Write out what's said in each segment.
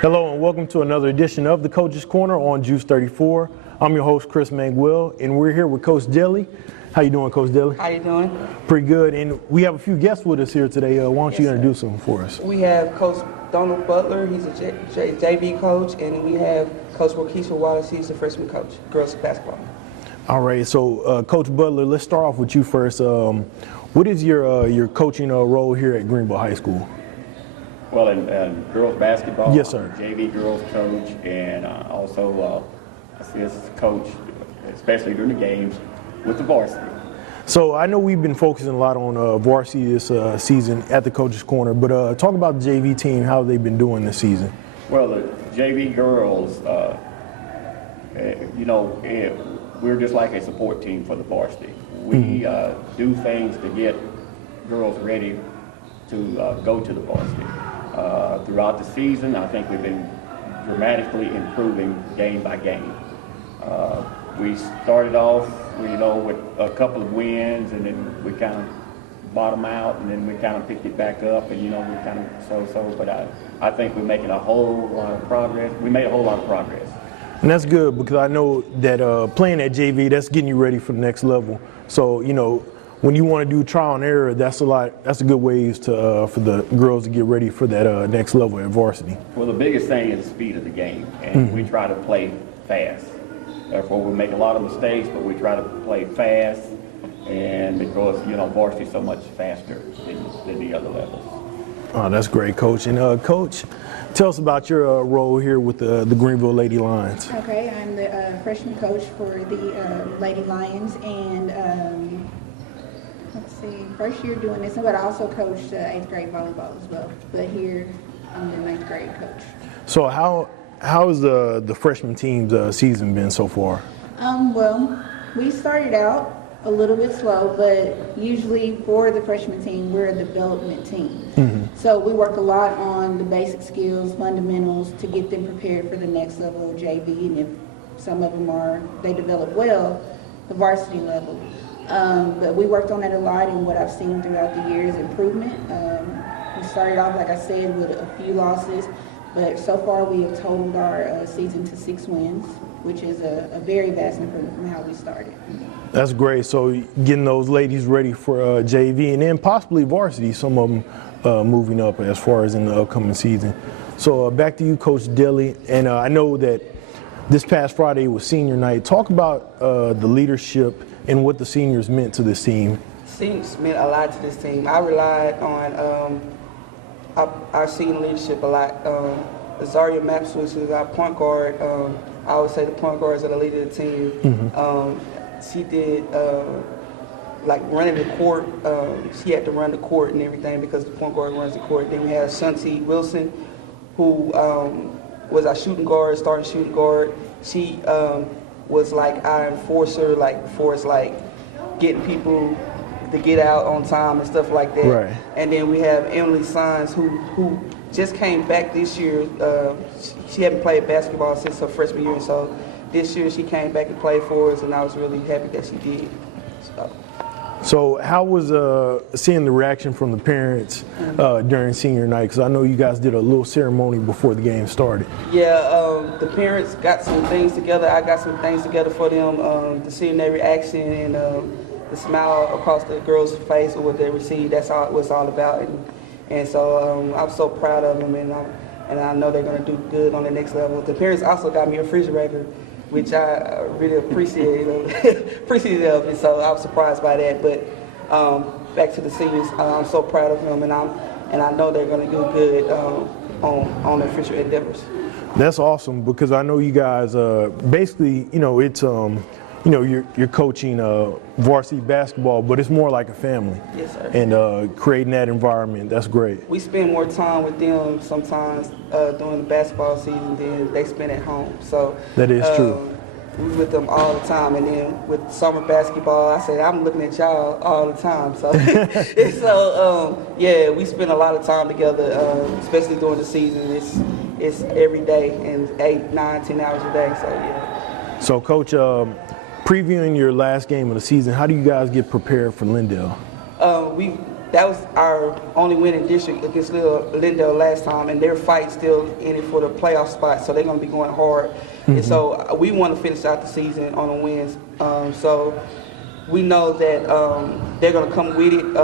Hello and welcome to another edition of the Coach's Corner on Juice 34. I'm your host, Chris Manguel, and we're here with Coach Dilly. How you doing, Coach Dilly? How you doing? Pretty good, and we have a few guests with us here today. Why don't you introduce them for us? We have Coach Donald Butler, he's a JV coach, and we have Coach Royse Wallace, he's the freshman coach, girls basketball. All right, so Coach Butler, let's start off with you first. What is your coaching role here at Greenville High School? Well, in girls basketball, yes, sir. I'm a JV girls coach, and also assist coach, especially during the games, with the varsity. So I know we've been focusing a lot on varsity this season at the Coach's Corner, but talk about the JV team, how they've been doing this season. Well, the JV girls, we're just like a support team for the varsity. We do things to get girls ready to go to the varsity. Throughout the season, I think we've been dramatically improving game by game. We started off, with a couple of wins, and then we kind of bottom out, and then we kind of picked it back up, and we kind of so. But I think we're making a whole lot of progress. We made a whole lot of progress. And that's good because I know that playing at JV, that's getting you ready for the next level. So when you want to do trial and error, that's a good ways to for the girls to get ready for that next level at varsity. Well, the biggest thing is the speed of the game, and we try to play fast. Therefore, we make a lot of mistakes, but we try to play fast, and because varsity is so much faster than the other levels. Oh, that's great, Coach. And Coach, tell us about your role here with the Greenville Lady Lions. Okay, I'm the freshman coach for the Lady Lions, and let's see, first year doing this, but I also coached 8th grade volleyball as well. But here, I'm the 9th grade coach. So how has the freshman team's season been so far? Well, we started out a little bit slow, but usually for the freshman team, we're a development team. So we work a lot on the basic skills, fundamentals, to get them prepared for the next level of JV, and if some of them they develop well, the varsity level. But we worked on that a lot, and what I've seen throughout the years, improvement. We started off, like I said, with a few losses, but so far we have totaled our season to 6 wins, which is a very vast improvement from how we started. That's great. So getting those ladies ready for JV and then possibly varsity, some of them moving up as far as in the upcoming season. So back to you, Coach Dilly, and I know that this past Friday was senior night. Talk about the leadership and what the seniors meant to this team. Seniors meant a lot to this team. I relied on our senior leadership a lot. Azaria Maps, which is our point guard, I would say the point guards are the leader of the team. She did like running the court. She had to run the court and everything because the point guard runs the court. Then we had Shanti Wilson, who was our starting shooting guard. She was like our enforcer, for us, getting people to get out on time and stuff like that. Right. And then we have Emily Sines, who just came back this year. She hadn't played basketball since her freshman year, so this year she came back and played for us, and I was really happy that she did. So how was seeing the reaction from the parents during senior night? Because I know you guys did a little ceremony before the game started. Yeah, the parents got some things together. I got some things together for them. To see their reaction and the smile across the girls' face or what they received. That's all it was all about. And so I'm so proud of them, and I know they're going to do good on the next level. The parents also got me a refrigerator, which I really appreciate of, and so I was surprised by that. But back to the seniors, I'm so proud of them, and I know they're going to do good on their future endeavors. That's awesome because I know you guys basically, it's you're coaching varsity basketball, but it's more like a family. Yes, sir. And creating that environment, that's great. We spend more time with them sometimes during the basketball season than they spend at home. So that is true. We with them all the time, and then with summer basketball, I say I'm looking at y'all all the time. So, yeah, we spend a lot of time together, especially during the season. It's every day and 8, 9, 10 hours a day. So yeah. So, Coach, previewing your last game of the season, how do you guys get prepared for Lindale? that was our only winning district against Lindale last time, and their fight still in it for the playoff spot, so they're going to be going hard. And so we want to finish out the season on the wins. So we know that they're going to come with it.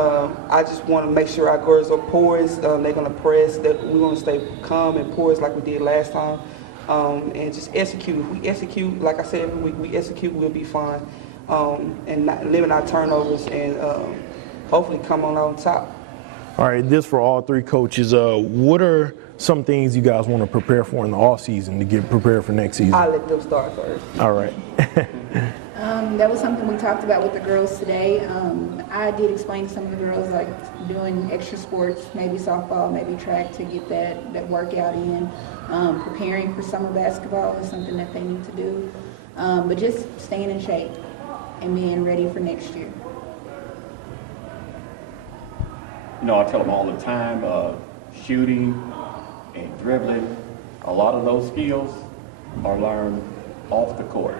I just want to make sure our girls are poised. They're going to press. That we're going to stay calm and poised like we did last time, and just execute. If we execute, like I said, if we execute, we'll be fine, and not limit our turnovers and hopefully come on top. All right, this for all three coaches. What are some things you guys want to prepare for in the off season to get prepared for next season? I'll let them start first. All right. That was something we talked about with the girls today. I did explain to some of the girls, like doing extra sports, maybe softball, maybe track, to get that workout in. Preparing for summer basketball is something that they need to do. But just staying in shape and being ready for next year. You know, I tell them all the time, shooting and dribbling, a lot of those skills are learned off the court.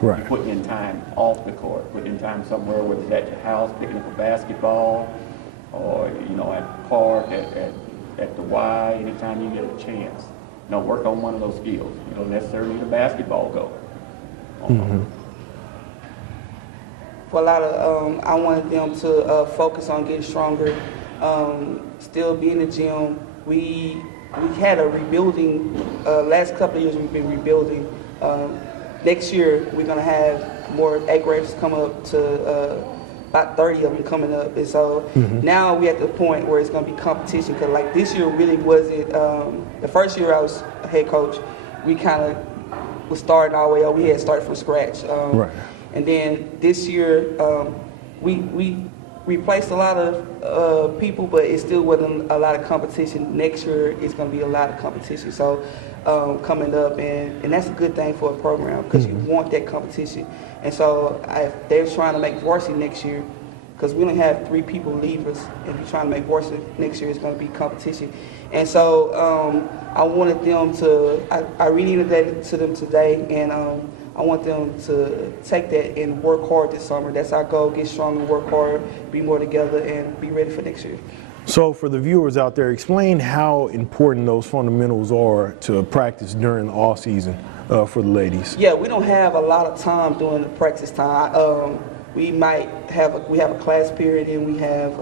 We're putting in time off the court, putting in time somewhere, whether it's at your house, picking up a basketball, or, you know, at the park, at the Y, anytime you get a chance. You know, work on one of those skills. You don't necessarily need a basketball goal. For a lot of, I wanted them to focus on getting stronger, still be in the gym. We had a rebuilding, last couple of years we've been rebuilding. Next year we're gonna have more 8th graders come up to about 30 of them coming up. And so now we're at the point where it's gonna be competition, because like this year really wasn't, the first year I was a head coach, we kind of was starting our way up. We had started from scratch. And then this year, we replaced a lot of people, but it still wasn't a lot of competition. Next year, it's going to be a lot of competition. So coming up, and that's a good thing for a program, because you want that competition. And so they're trying to make Varsity next year, because we only have 3 people leave us. If you're trying to make Varsity next year, it's going to be competition. And so I wanted them to, I reiterated that to them today, and I want them to take that and work hard this summer. That's our goal: get stronger, work hard, be more together, and be ready for next year. So for the viewers out there, explain how important those fundamentals are to practice during the off season for the ladies. Yeah, we don't have a lot of time during the practice time. We might have a class period, and we have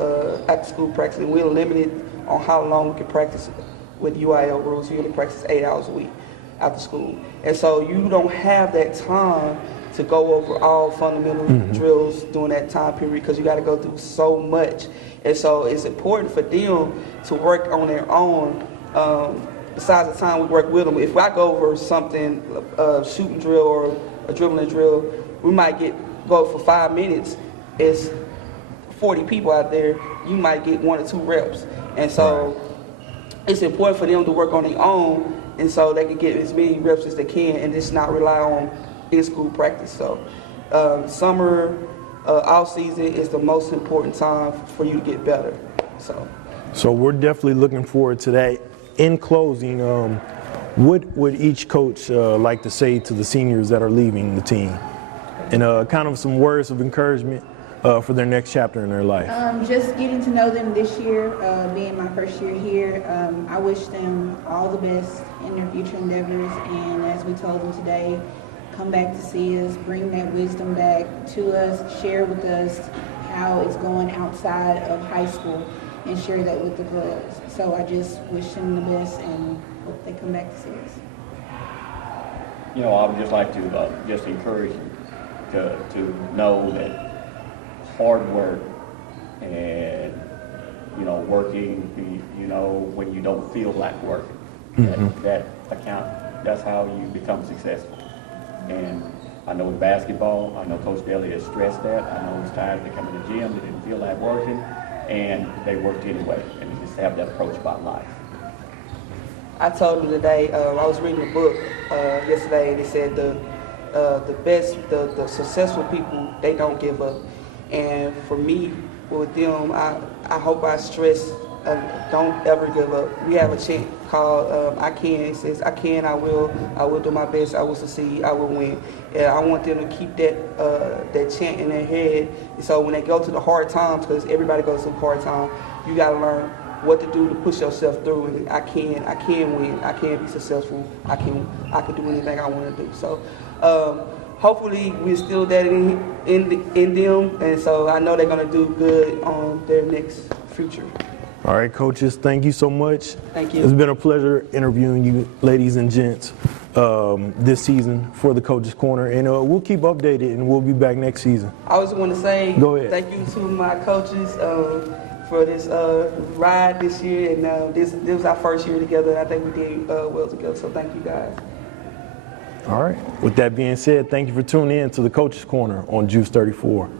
after school practice, and we're limited on how long we can practice with UIL rules. You only practice 8 hours a week after school. And so you don't have that time to go over all fundamental drills during that time period, because you got to go through so much. And so it's important for them to work on their own besides the time we work with them. If I go over something, a shooting drill or a dribbling drill, we might go for 5 minutes. It's 40 people out there, you might get 1 or 2 reps. And so it's important for them to work on their own, and so they can get as many reps as they can and just not rely on in-school practice. So summer, off season is the most important time for you to get better. So we're definitely looking forward to that. In closing, what would each coach like to say to the seniors that are leaving the team? And kind of some words of encouragement for their next chapter in their life. Just getting to know them this year, being my first year here, I wish them all the best in their future endeavors, and as we told them today, come back to see us, bring that wisdom back to us, share with us how it's going outside of high school, and share that with the girls. So I just wish them the best and hope they come back to see us. You know, I would just like to just encourage them to know that hard work and, you know, working, you know, when you don't feel like working, that's how you become successful. And I know with basketball, I know Coach Daly has stressed that. I know it's times they come in the gym, they didn't feel like working, and they worked anyway, and they just have that approach about life. I told them today, I was reading a book yesterday, and it said the successful people, they don't give up. And for me, with them, I hope I stress don't ever give up. We have a chant called I Can. It says, I can, I will do my best, I will succeed, I will win. And I want them to keep that chant in their head. And so when they go to the hard times, because everybody goes through hard time, you got to learn what to do to push yourself through. And I can win, I can be successful, I can do anything I want to do. So hopefully we instill that in them, and so I know they're going to do good on their next future. All right, coaches, thank you so much. Thank you. It's been a pleasure interviewing you, ladies and gents, this season for the Coaches Corner, and we'll keep updated, and we'll be back next season. I just want to say Go ahead. Thank you to my coaches for this ride this year, and this was our first year together, and I think we did well together, so thank you guys. All right. With that being said, thank you for tuning in to the Coaches Corner on Juice 34.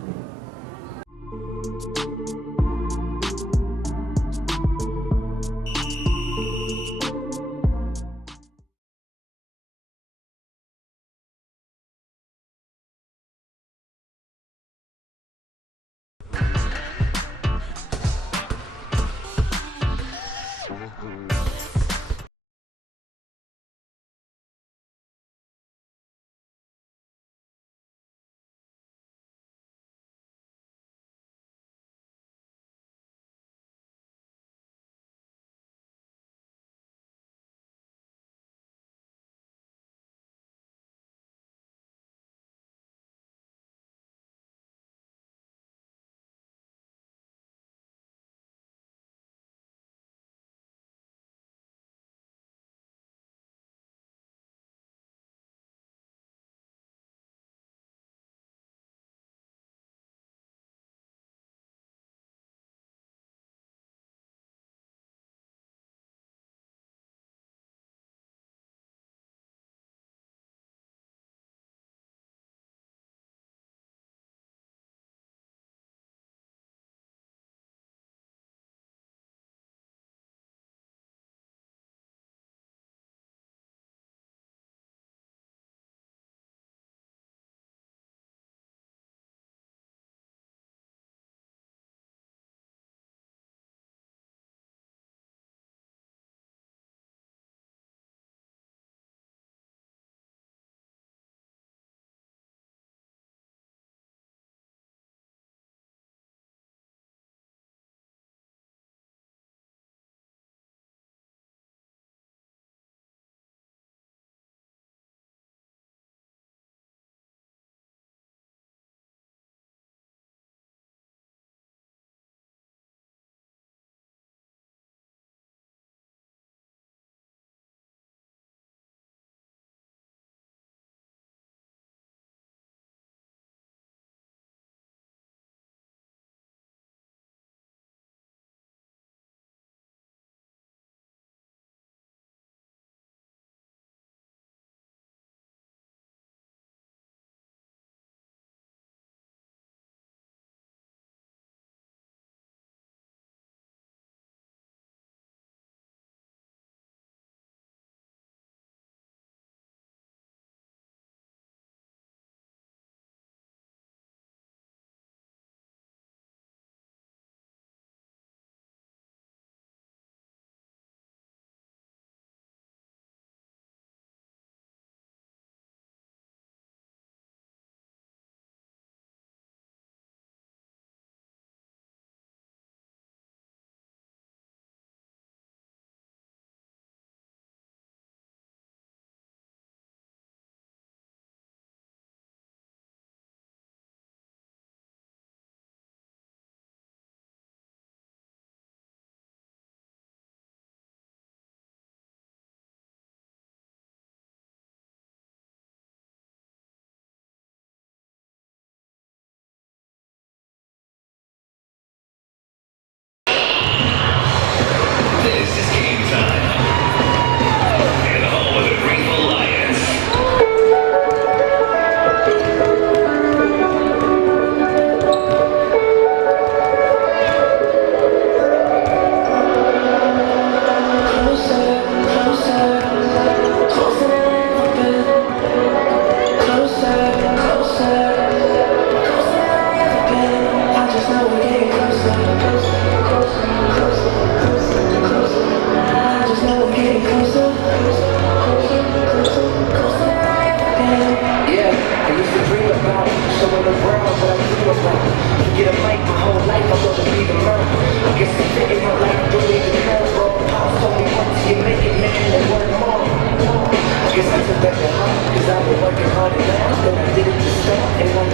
guess I'm figuring out like really the curveball. Pops told me once you make it, man, then work more. I guess I took that to heart, cause I've been working hard enough, then I did it to start, and I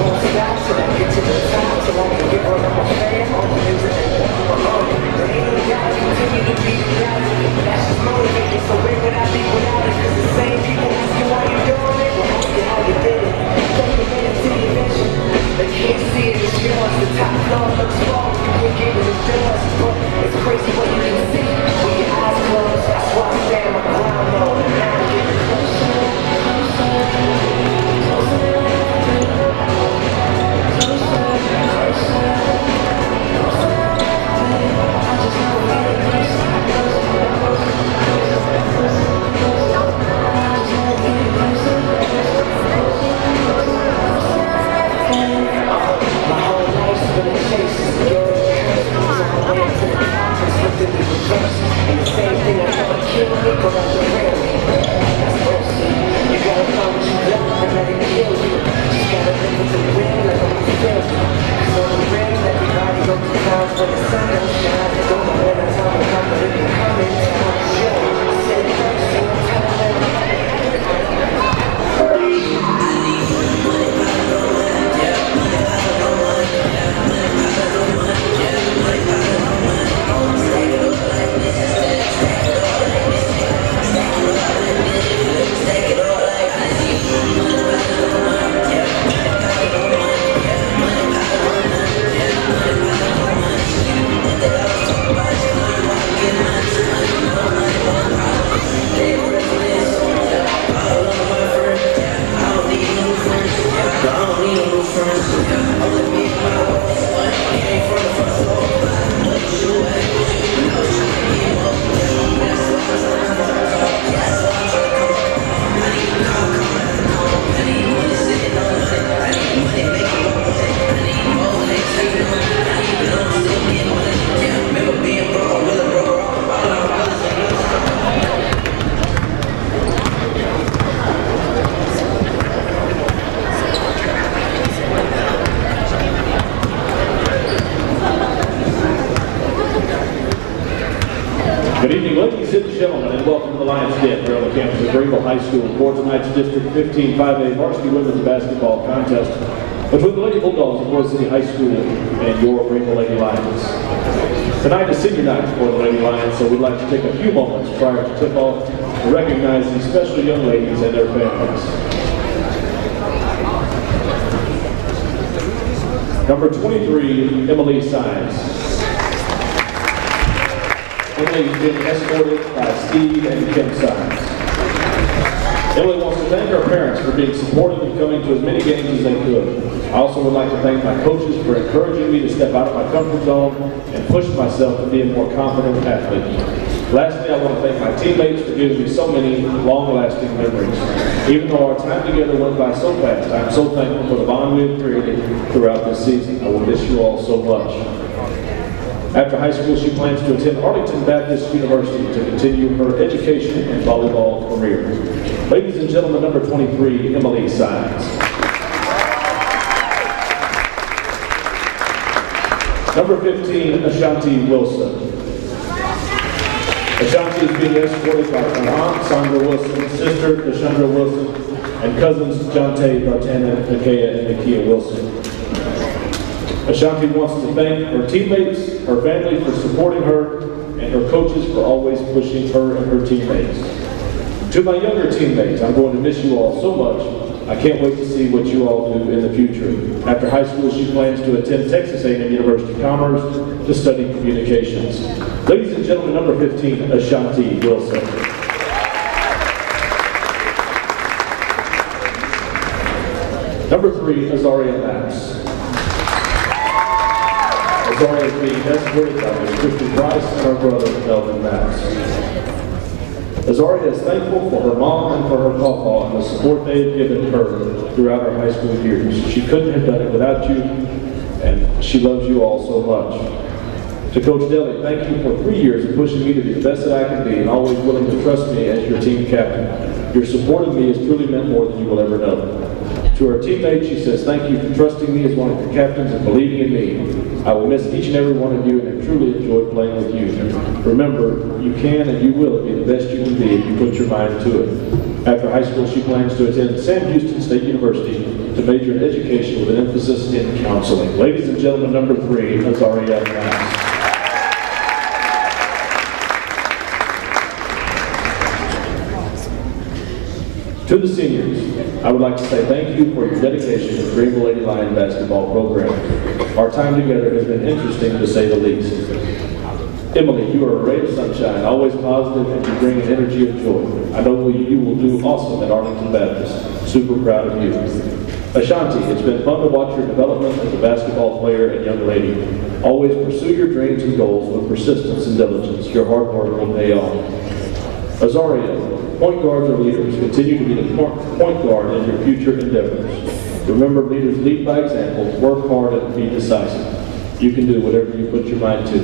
won't stop till I get to the top, till I can get one of my fans, all the music they want. But ain't gotta continue to be the guy, that's just motivated, so where would I be without it? Cause the same people ask you why you doing it, well ask you how you did it. Don't commit it to your vision, they can't see it, it's yours, the top floor looks wrong, you can't give it a doors, but it's crazy what you can see, with your eyes closed, that's why I stand my ground mode, and now I'm getting Good evening, ladies and gentlemen, and welcome to the Lions Den here on the campus of Greenville High School for tonight's District 15 5A Varsity Women's Basketball Contest between the Lady Bulldogs of Royse City High School and your Greenville Lady Lions. Tonight is senior night for the Lady Lions, so we'd like to take a few moments prior to tip-off to recognize these special young ladies and their families. Number 23, Emily Sines. Emily is being escorted by Steve and Kim Sines. Emily wants to thank her parents for being supportive and coming to as many games as they could. I also would like to thank my coaches for encouraging me to step out of my comfort zone and push myself to be a more confident athlete. Lastly, I want to thank my teammates for giving me so many long-lasting memories. Even though our time together went by so fast, I am so thankful for the bond we have created throughout this season. I will miss you all so much. After high school, she plans to attend Arlington Baptist University to continue her education and volleyball career. Ladies and gentlemen, number 23, Emily Sines. Number 15, Ashanti Wilson. Ashanti is being escorted by her aunt, Sandra Wilson, sister, Deshandra Wilson, and cousins, Jonte, Dartana, Nakia, and Nakia Wilson. Ashanti wants to thank her teammates, her family for supporting her, and her coaches for always pushing her and her teammates. To my younger teammates, I'm going to miss you all so much. I can't wait to see what you all do in the future. After high school, she plans to attend Texas A&M University of Commerce to study communications. Ladies and gentlemen, number 15, Ashanti Wilson. Number 3, Azaria Max. Azaria is being escorted by Ms. Christian Price and her brother, Melvin Max. Azaria is thankful for her mom and for her papa and the support they have given her throughout her high school years. She couldn't have done it without you, and she loves you all so much. To Coach Deli, thank you for 3 years of pushing me to be the best that I can be and always willing to trust me as your team captain. Your support of me has truly meant more than you will ever know. To her teammates, she says, thank you for trusting me as one of your captains and believing in me. I will miss each and every one of you and have truly enjoyed playing with you. Remember, you can and you will be the best you can be if you put your mind to it. After high school, she plans to attend Sam Houston State University to major in education with an emphasis in counseling. Ladies and gentlemen, number 3, Azaria Max. To the seniors, I would like to say thank you for your dedication to the Greenville Lady Lion basketball program. Our time together has been interesting to say the least. Emily, you are a ray of sunshine, always positive, and you bring an energy of joy. I know you will do awesome at Arlington Baptist. Super proud of you. Ashanti, it's been fun to watch your development as a basketball player and young lady. Always pursue your dreams and goals with persistence and diligence. Your hard work will pay off. Azaria, point guards are leaders. Continue to be the point guard in your future endeavors. Remember, leaders lead by example, work hard, and be decisive. You can do whatever you put your mind to.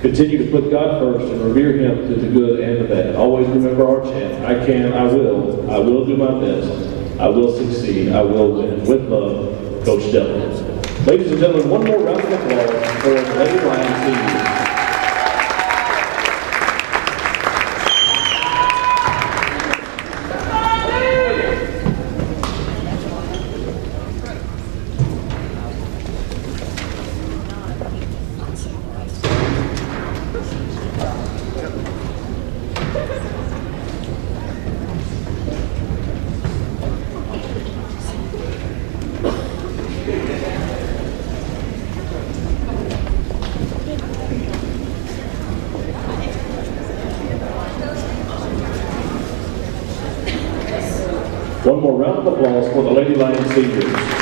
Continue to put God first and revere Him through the good and the bad. Always remember our chant, I can, I will do my best, I will succeed, I will win. With love, Coach Dillon. Ladies and gentlemen, one more round of applause for the Lady Lions seniors. One more round of applause for the Lady Lions seniors.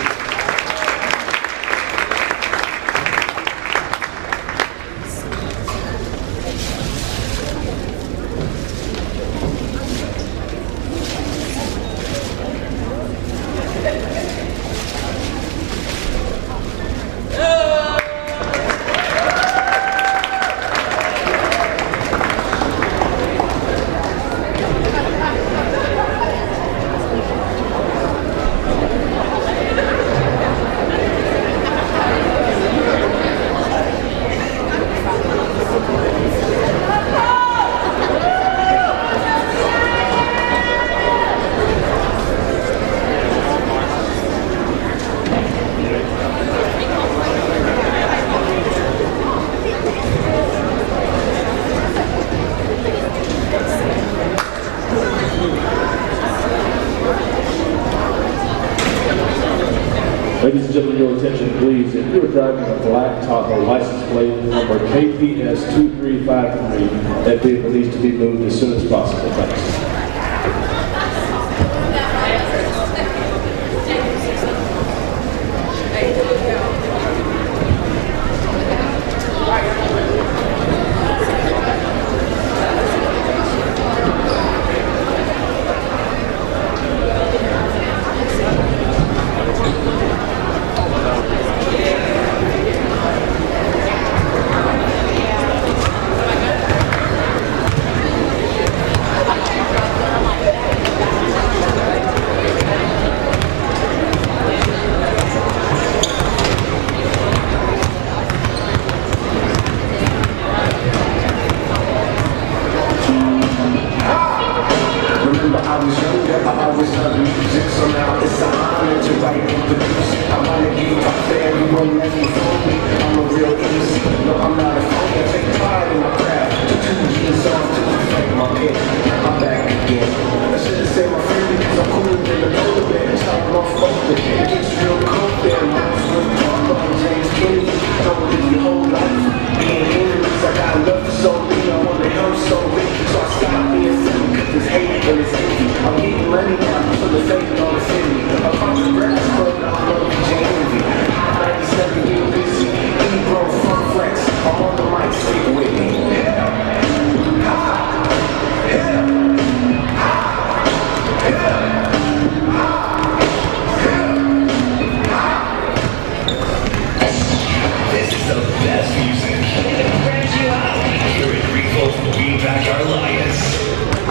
Ladies and gentlemen, your attention please. If you are driving a black Tahoe license plate number KPS 2353, that vehicle needs to be moved as soon as possible. Thanks.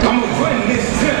I'm gonna run this tip.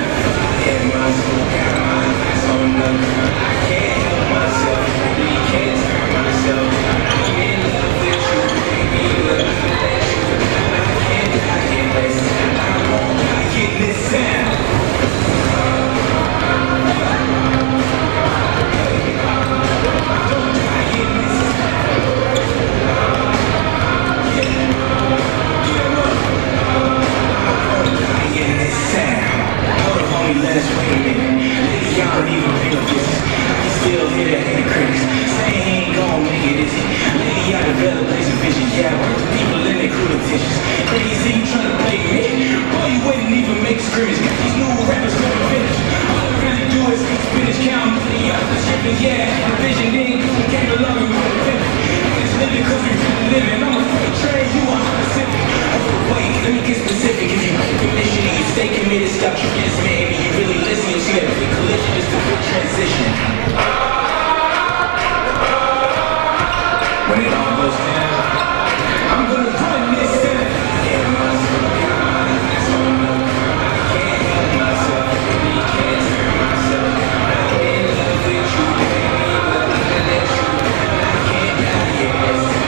better place of vision, yeah. People in their cool intentions. Crazy, you trying to play me. Boy, you wouldn't even make scrimmage. Got these new rappers gonna finish. All I really do is speak Spanish, count money up, shipping, yeah. The vision didn't come, came along and we were finished. Niggas living cause we really living. I'm a freight train, you are Pacific. Oh, wait, let me get specific. If you commission and you stay committed, stop tricking this man. And you really listen, you'll see that big collision is the big transition. When it all goes down, I'm gonna run this down. Yeah, myself, that's all I know. I can't help myself, baby, can't turn myself. I'm in love with you, baby, but I let you down. I can't die, yes.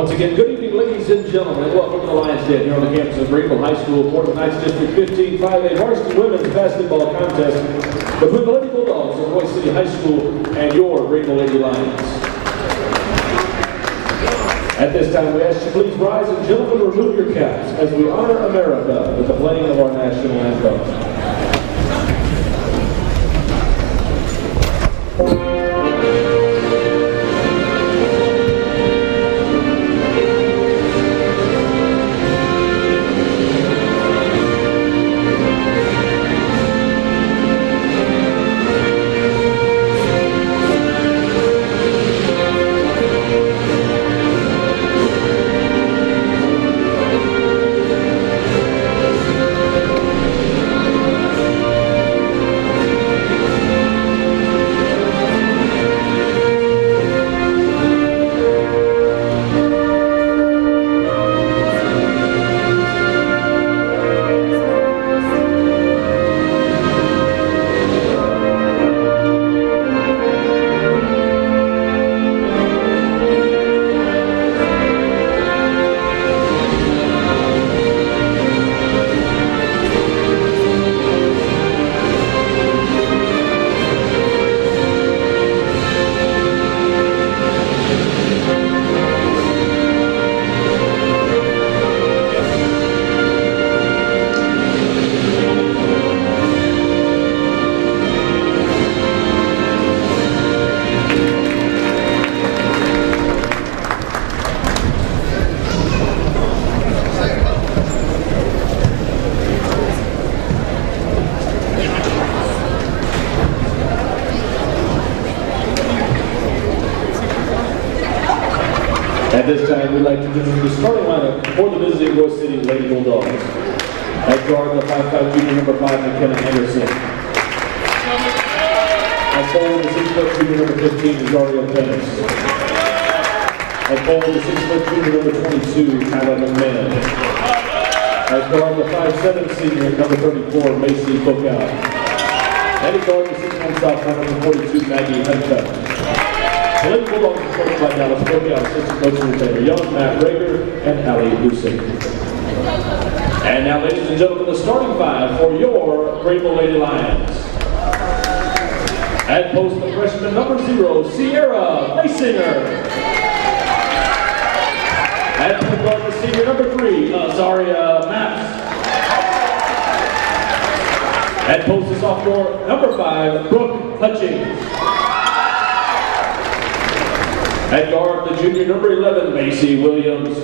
Once again, good evening, ladies and gentlemen, and welcome to the Lions Den here on the campus of Greenville High School for tonight's District 15 5A Varsity Women's Basketball Contest between the Lady Bulldogs of Royse City High School and your Greenville Lady Lions. At this time, we ask you please rise and gentlemen remove your caps as we honor America with the playing of our national anthem. At this time, we'd like to introduce the starting lineup for the visiting Royse City Lady Bulldogs. At guard, the 5'5" junior number 5, McKenna Anderson. At forward, the 6' junior number 15, Rosario Pettis. At forward, the 6' junior number 22, Tyler McMahon. At guard, the 5'7" senior number 34, Macy Bookout. And at guard, the 6'1" sophomore number 42, Maggie Hunter. The Lady Bulldogs is coached by Dallas Bookout, assistant coach Taylor Young, Matt Rager, and Allie Lucic. And now, ladies and gentlemen, the starting five for your Greenville Lady Lions. At post, the freshman number 0, Sierra Maysinger. At point guard, the senior number 3, Azaria Maps. At post, the sophomore number 5, Brooke Hutchings. At guard, the junior number 11, Macy Williams.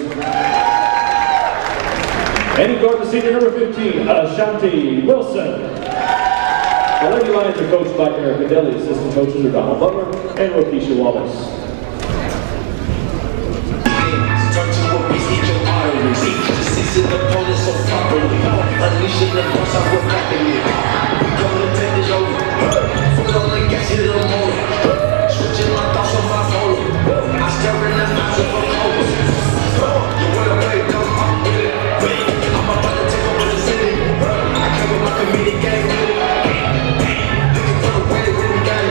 And at guard, the senior number 15, Ashanti Wilson. The Lady Lions are coached by Erica Deli. Assistant coaches are Donald Butler and Rokisha Wallace. Start to what we see your arteries. Season the police so properly. Unleashing the force of what's happening. We come to take this over. Full on the gas, hit the motor. Switching my thoughts on my phone. I stare in the eyes of a cold. You wanna play dumb, I'm with it. I'm about to take over the city. I came with my comedic gang with it. Looking for the way to win the game.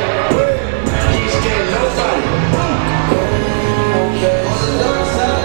He ain't scared nobody. On the dark side.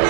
Hey,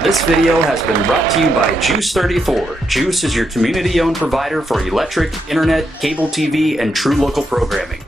This video has been brought to you by Juice 34. Juice is your community-owned provider for electric, internet, cable TV, and true local programming.